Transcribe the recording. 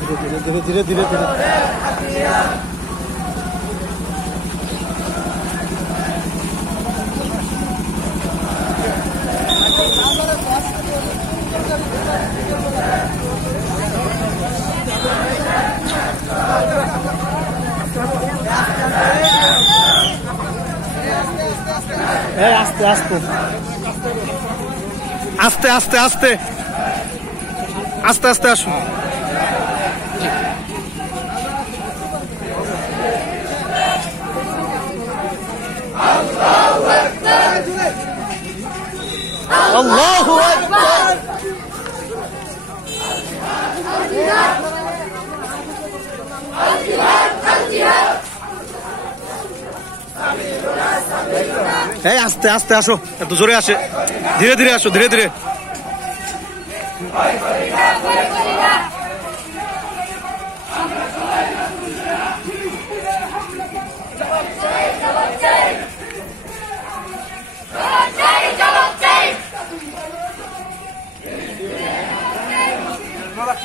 ধীরে ধীরে ধীরে ধীরে ধীরে আস্তে আস্তে আস্তে আস্তে আস্তে আস্তে আস্তে আসুন। আল্লাহু আকবার। এই আস্তে আস্তে আসো, এত জোরে আসে, ধীরে ধীরে আসো, ধীরে ধীরে। কি